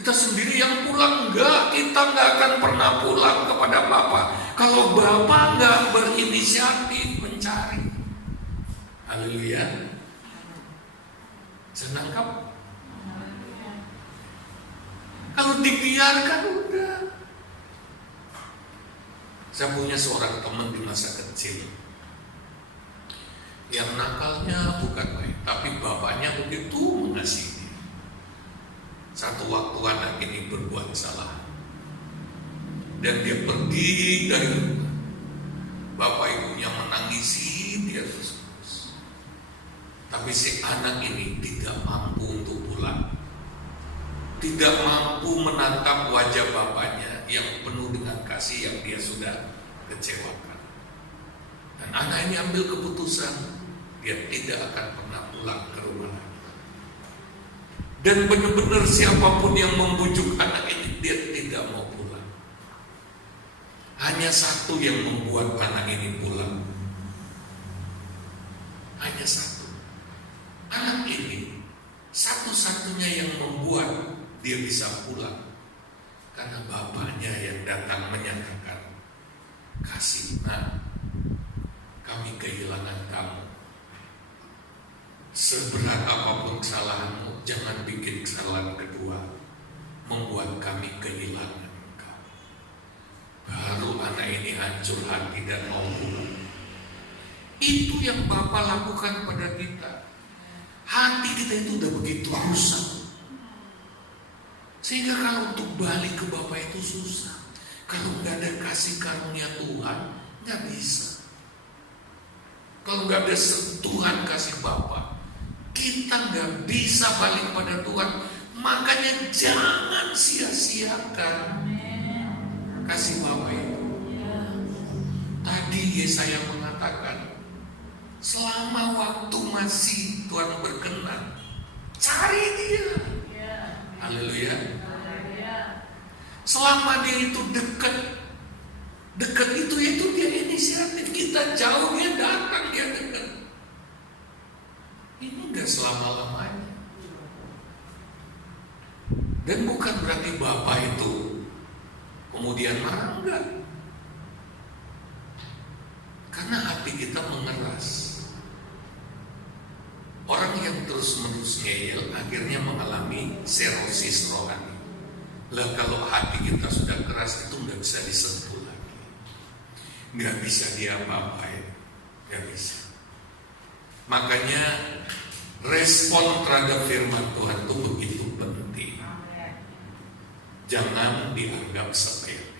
kita sendiri yang pulang. Enggak, kita nggak akan pernah pulang kepada Bapa kalau Bapa nggak berinisiatif mencari. Haleluya. Saya nangkap. Kalau dibiarkan udah. Saya punya seorang teman di masa kecil yang nakalnya bukan main, tapi bapaknya begitu mengasihi. Satu waktu anak ini berbuat salah dan dia pergi dari rumah. Bapak ibunya menangisi dia terus. Tapi si anak ini tidak mampu untuk pulang. Tidak mampu menatap wajah bapaknya yang penuh dengan kasih yang dia sudah kecewakan. Dan anak ini ambil keputusan, dia tidak akan pernah pulang ke rumah lagi. Dan benar-benar siapapun yang membujuk anak ini, dia tidak mau pulang. Hanya satu yang membuat anak ini pulang. Hanya satu. Anak ini satu-satunya yang membuat dia bisa pulang. Karena bapaknya yang datang menyatakan, kasih nak, kami kehilangan kamu. Seberat apapun kesalahanmu, jangan bikin kesalahan kedua membuat kami kehilangan engkau. Baru anak ini hancur hati dan mau pulang. Itu yang Bapak lakukan pada kita. Hati kita itu udah begitu rusak, sehingga kalau untuk balik ke Bapak itu susah. Kalau nggak ada kasih karunia Tuhan, nggak bisa. Kalau nggak ada sentuhan kasih Bapa, kita nggak bisa balik pada Tuhan. Makanya jangan sia-siakan kasih Bapa itu. Tadi Yesaya mengatakan, selama waktu masih Tuhan berkenan, cari Dia. Haleluya. Selama dia itu dekat itu dia inisiatif. Kita jauh, dia datang, dia dekat. Ini enggak selama-lamanya. Dan bukan berarti Bapak itu kemudian marah, enggak. Karena hati kita mengeras. Orang yang terus-menerus ngeyel akhirnya mengalami serosis rohani. Lah kalau hati kita sudah keras, itu nggak bisa disentuh lagi, nggak bisa diapa-apain, nggak bisa. Makanya respon terhadap firman Tuhan itu begitu penting. Jangan dianggap sepele.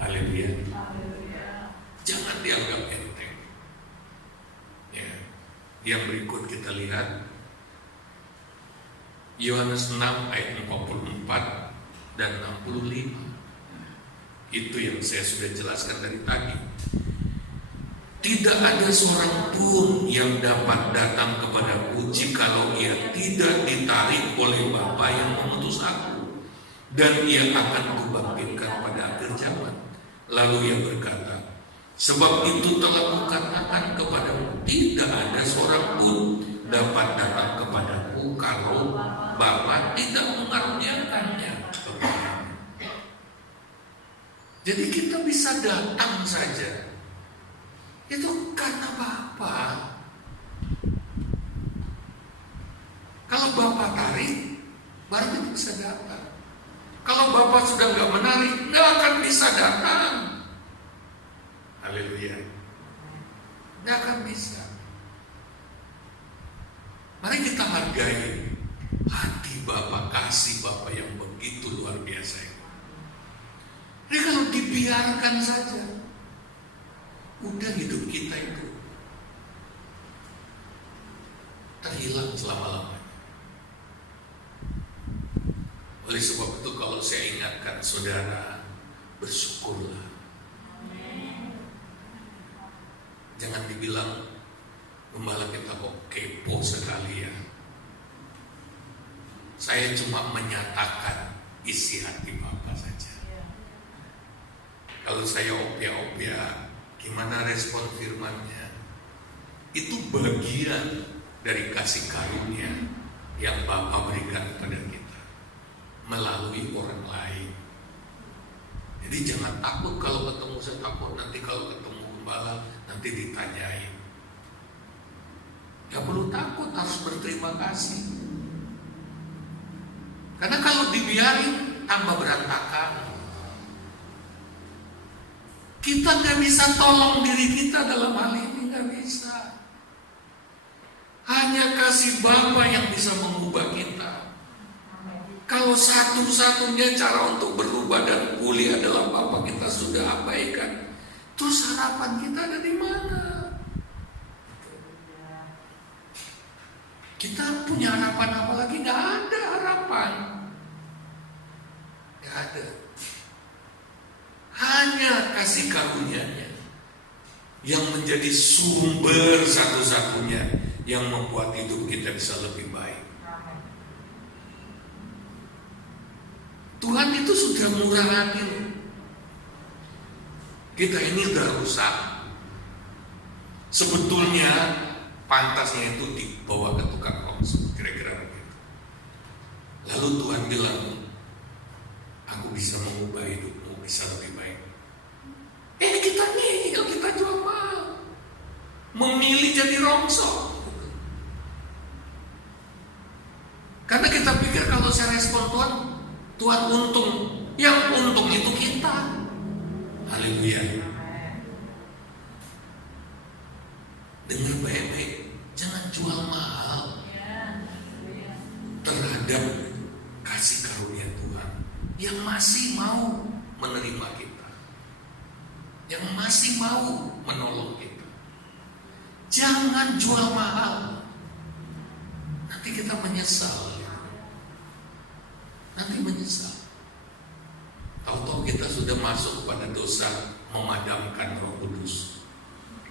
Haleluya. Jangan dianggap enteng. Ya. Yang berikut kita lihat Yohanes 6 ayat 44 dan 65. Itu yang saya sudah jelaskan dari tadi. Tidak ada seorang pun yang dapat datang kepadaku jikalau ia tidak ditarik oleh Bapa yang mengutus aku, dan ia akan kubangkitkan pada akhir zaman. Lalu ia berkata, sebab itu telah kukatakan kepadamu, tidak ada seorang pun dapat datang kepadaku kalau Bapa tidak mengaruniakannya kepadamu. Jadi kita bisa datang saja, itu karena Bapa. Kalau Bapa tarik, baru kita bisa datang. Kalau Bapa sudah nggak menarik, nggak akan bisa datang. Haleluya. Nggak akan bisa. Mari kita hargai hati Bapa, kasih Bapa yang begitu luar biasa itu. Jadi kalau dibiarkan saja, udah hidup kita itu terhilang selama-lamanya. Oleh sebab itu kalau saya ingatkan saudara, bersyukurlah. Jangan dibilang gembala kita kok kepo sekali ya. Saya cuma menyatakan isi hati Bapak saja. Kalau saya opia-opia, gimana respon firman-Nya? Itu bagian dari kasih karunia yang Bapa berikan kepada kita melalui orang lain. Jadi jangan takut kalau ketemu, saya takut nanti kalau ketemu gembala nanti ditanyain. Gak perlu takut, harus berterima kasih. Karena kalau dibiarin tambah berantakan. Kita nggak bisa tolong diri kita dalam hal ini, nggak bisa. Hanya kasih Bapa yang bisa mengubah kita. Kalau satu-satunya cara untuk berubah dan pulih adalah Bapa kita sudah abaikan, terus harapan kita ada di mana? Kita punya harapan apa lagi? Nggak ada harapan. Nggak ada. Hanya kasih karunia-Nya yang menjadi sumber satu-satunya yang membuat hidup kita bisa lebih baik. Tuhan itu sudah murah hati. Kita ini udah rusak. Sebetulnya pantasnya itu dibawa ke tukang rongsok, kira-kira begitu. Lalu Tuhan bilang, aku bisa mengubah hidupmu bisa lebih baik. Kita ngeyel, kita jual mahal, memilih jadi rongsok. Karena kita pikir kalau saya respon Tuhan, Tuhan untung. Yang untung itu kita. Haleluya. Dengar baik-baik, jangan jual mahal terhadap kasih karunia Tuhan yang masih mau menerima kita, yang masih mau menolong kita. Jangan jual mahal, nanti kita menyesal. Nanti menyesal. Tahu-tahu kita sudah masuk pada dosa memadamkan Roh Kudus.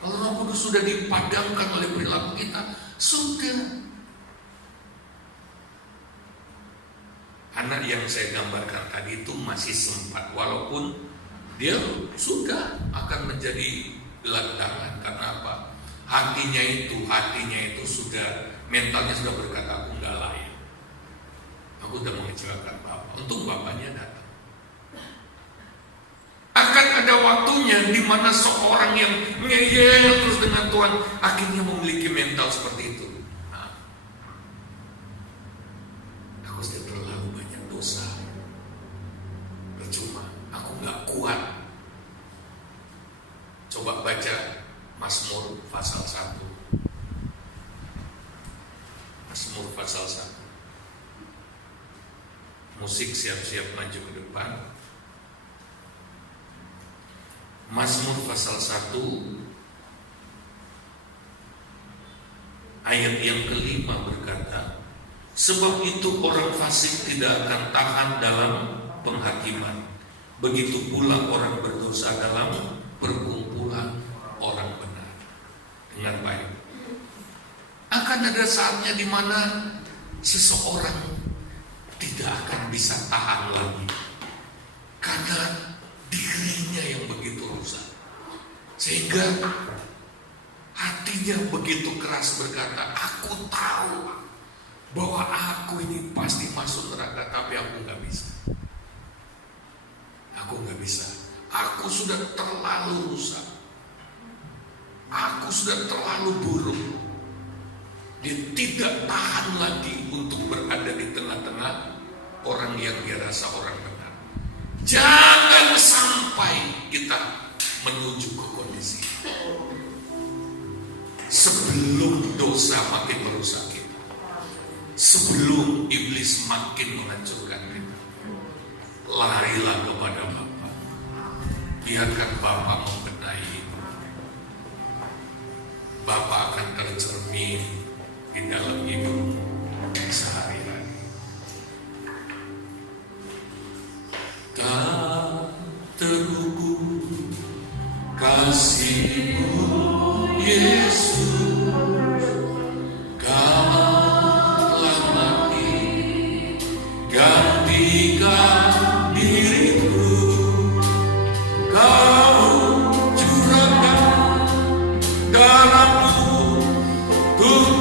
Kalau Roh Kudus sudah dipadamkan oleh perilaku kita, sudah. Anak yang saya gambarkan tadi itu masih sempat, walaupun dia sudah akan menjadi gelandangan. Karena apa? Hatinya itu sudah, mentalnya sudah berkata, aku nggak layak. Aku udah mengecewakan Bapak. Untuk Bapaknya datang. Akan ada waktunya di mana seorang yang ngeyel terus dengan Tuhan akhirnya memiliki mental seperti itu. Nah, aku sudah terlalu banyak dosa. Percuma, aku nggak kuat. Coba baca Mazmur pasal 1. Mazmur pasal 1. Musik siap-siap maju ke depan. Mazmur pasal 1 ayat yang kelima berkata, sebab itu orang fasik tidak akan tahan dalam penghakiman, begitu pula orang berdosa dalam perkumpulan orang benar. Dengan baik, akan ada saatnya di mana seseorang tidak akan bisa tahan lagi karena dirinya yang begitu rusak, sehingga hatinya begitu keras berkata, aku tahu bahwa aku ini pasti masuk neraka, tapi aku nggak bisa. Aku nggak bisa. Aku sudah terlalu rusak. Aku sudah terlalu buruk. Dia tidak tahan lagi untuk berada di tengah-tengah orang yang dia rasa orang benar. Jangan sampai kita menuju ke kondisi sebelum dosa makin merusak kita, sebelum iblis makin menghancurkan kita. Larilah kepada Bapa. Biarkan Bapa membenahi. Bapa akan tercermin di dalam hidup sehari-hari. Tak terukur kasih-Mu Yesus, Kau telah mati gantikan diri-Mu, Kau curahkan darah-Mu untuk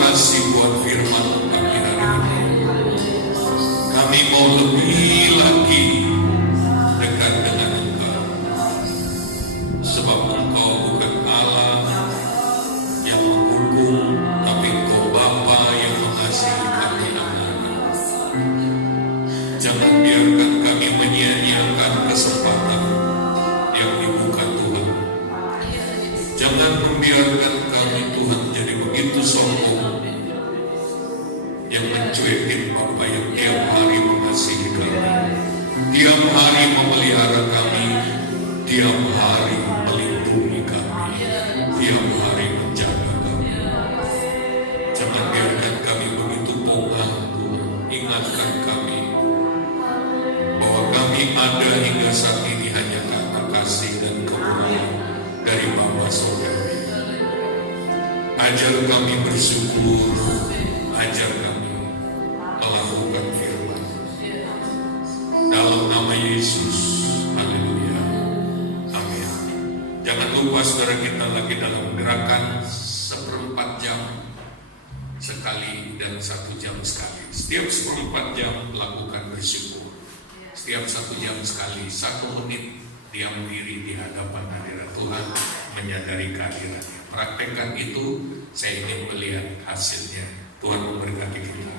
kasih buat firman pagi hari ini. Kami mau lebih lagi dekat dengan Engkau, sebab Engkau bukan Allah yang menghukum, tapi Engkau Bapa yang mengasihi kami anak-anak. Jangan biarkan kami menyia-nyiakan kesempatan yang dibuka Tuhan. Jangan membiarkan kami, Tuhan, jadi begitu sombong yang mencuekin Bapa yang tiap hari mengasihi kami, tiap hari memelihara kami, tiap hari melindungi kami, tiap hari menjaga kami. Jangan biarkan kami begitu pongah, Tuhan. Ingatkan kami bahwa kami ada hingga saat ini hanya karena kasih dan kemurahan dari Bapa Surgawi. Ajar kami bersyukur, ajar kami melakukan firman. Dalam nama Yesus, haleluya, amin. Jangan lupa saudara, kita lagi dalam gerakan 1/4 jam sekali dan 1 jam sekali. Setiap 1/4 jam lakukan bersyukur. Setiap 1 jam sekali, 1 menit diam diri di hadapan hadirat Tuhan, menyadari kehadirannya. Praktekkan itu, saya ingin melihat hasilnya. Tuhan memberkati kita.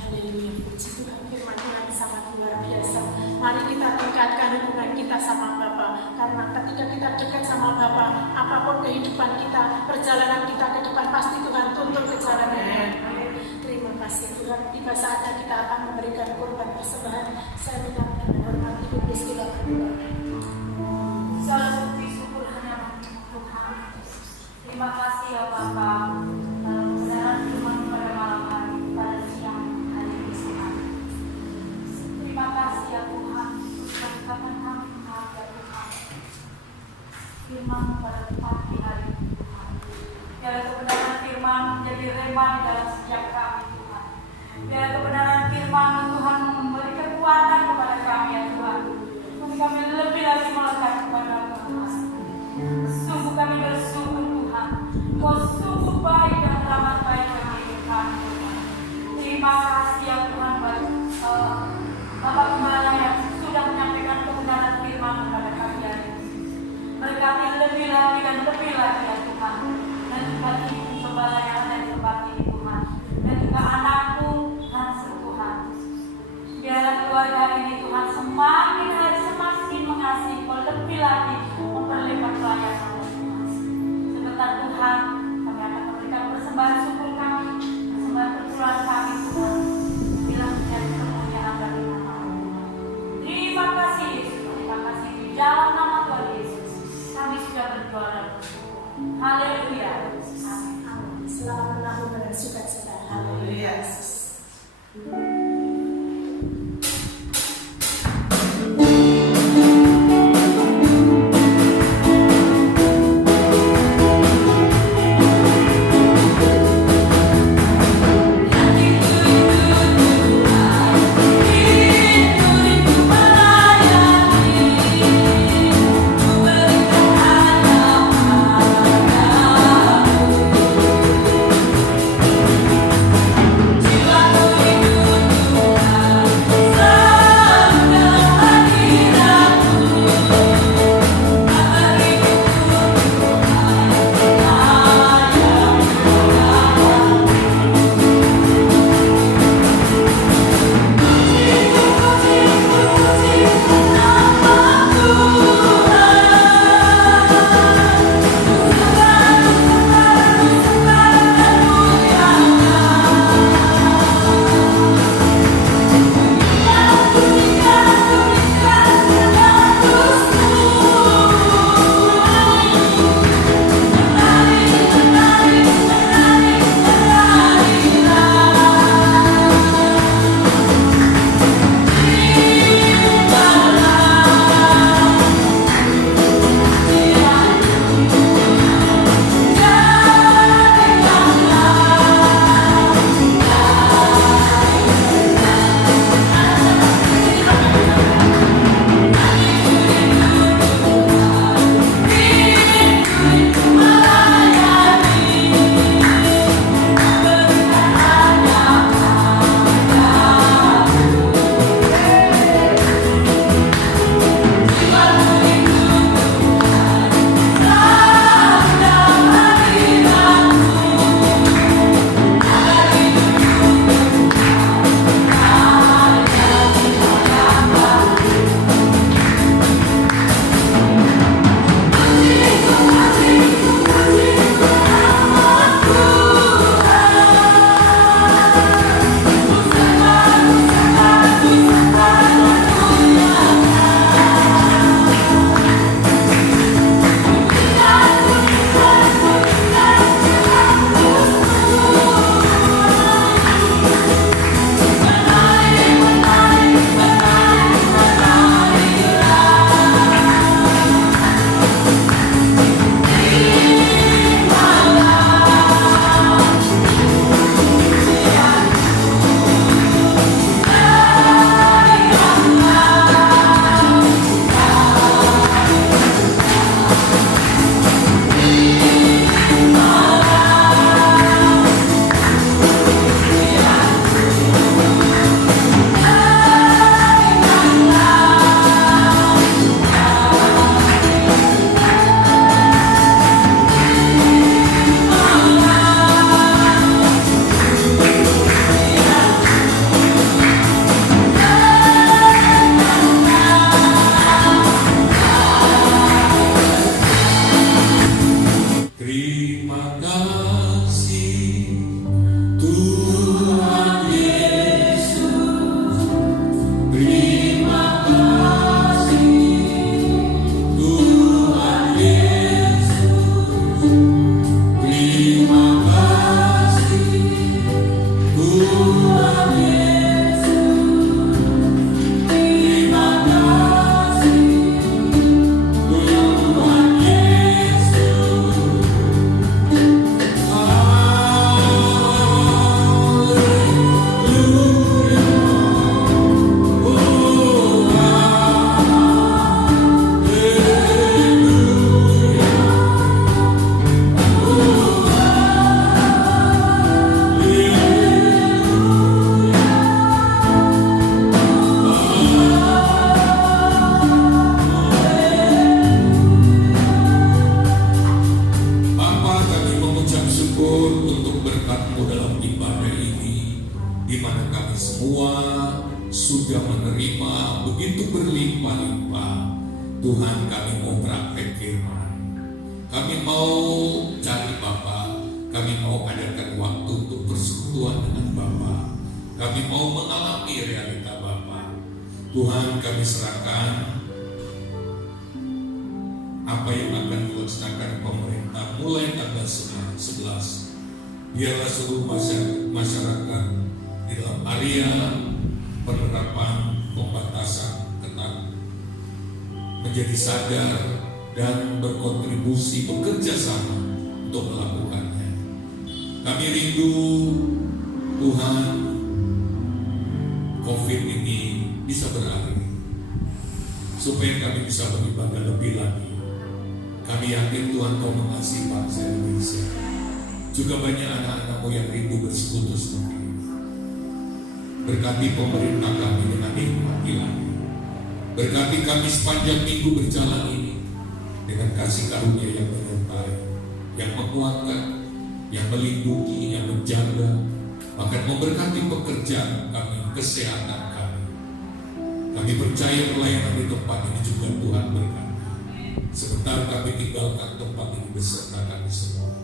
Haleluya, puji Tuhan, firman Tuhan sangat luar biasa. Mari kita tingkatkan hubungan kita sama Bapa, karena ketika kita dekat sama Bapa, apapun kehidupan kita, perjalanan kita ke depan, pasti Tuhan tuntun ke jalan yang baik. Terima kasih Tuhan. Tiba saatnya kita akan memberikan korban persembahan. Saya minta dengan hormat Ibu Bis kita berdua. Segala puji syukur hanya bagi Tuhan. Terima kasih ya Bapa, dalam kebenaran firman pada malam hari, pada siang hari ini Tuhan. Terima kasih ya Tuhan, berkatan kami ya Tuhan. Firman pada pagi hari ini Tuhan. Biar kebenaran firman menjadi rema di dalam setiap kami Tuhan. Biar kebenaran firman Tuhan memberi kekuatan kepada kami ya Tuhan. Untuk kami lebih lagi melekat kepada Tuhan. Sungguh kami bersyukur Tuhan. Kau sungguh baik dan teramat baik bagi hidup kami Tuhan. Terima kasih ya Tuhan bagi Bapak Gembala yang sudah menyampaikan kebenaran firman kepada kami hari ini. Berkati lebih lagi dan lebih lagi ya Tuhan. Dan juga Ibu Gembala yang ada di tempat ini Tuhan. Dan juga anakku Hansu Tuhan. Biarlah keluarga ini Tuhan semakin hari semakin mengasihi Kau, lebih lagi memperlebar pelayanan Tuhan. Sebentar Tuhan, kami akan memberikan persembahan syukur kami, persembahan perpuluhan kami Tuhan. Bila menjadi kemuliaan dari nama Tuhan. Terima kasih Yesus, terima kasih di dalam nama Tuhan Yesus. Kami sudah berdoa dan bersyukur. kasih Tuhan Yesus, terima kasih Tuhan Yesus, terima kasih Tuhan Yesus, terima kasih Tuhan Bapa, kami mengucap syukur untuk berkat-Mu dalam ibadah ini, di mana kami semua sudah menerima begitu berlimpah-limpah. Tuhan, kami mau praktek firman. Kami mau cari Bapa, kami mau adakan waktu untuk persekutuan dengan Bapa. Kami mau mengalami realita Bapa. Tuhan, kami serahkan apa yang akan dilaksanakan pemerintah mulai tanggal 11. Biarlah seluruh masyarakat di dalam area penerapan pembatasan ketat menjadi sadar dan berkontribusi bekerja sama untuk melakukannya. Kami rindu Tuhan, COVID ini bisa berakhir supaya kami bisa beribadah lebih lagi. Kami yakin Tuhan Kau mengasihi bangsa Indonesia. Juga banyak anak-anak-Mu yang rindu bersekutu seperti ini. Berkati pemerintah kami dengan hikmat ilahi. Berkati kami sepanjang minggu berjalan ini dengan kasih karunia yang menyertai, yang menguatkan, yang melindungi, yang menjaga, bahkan memberkati pekerjaan kami, kesehatan kami. Kami percaya pelayanan di tempat ini juga Tuhan berkati. Sebentar kami tinggalkan tempat ini beserta kami semua.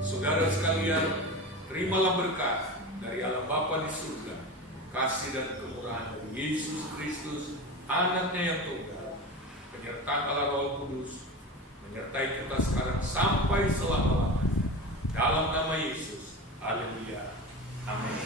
Saudara sekalian, terimalah berkat dari Allah Bapa di surga, kasih dan kemurahan dari Yesus Kristus, Anaknya yang tunggal, penyertaan Allah Roh Kudus, menyertai kita sekarang sampai selama-lamanya. Dalam nama Yesus, haleluya, amin.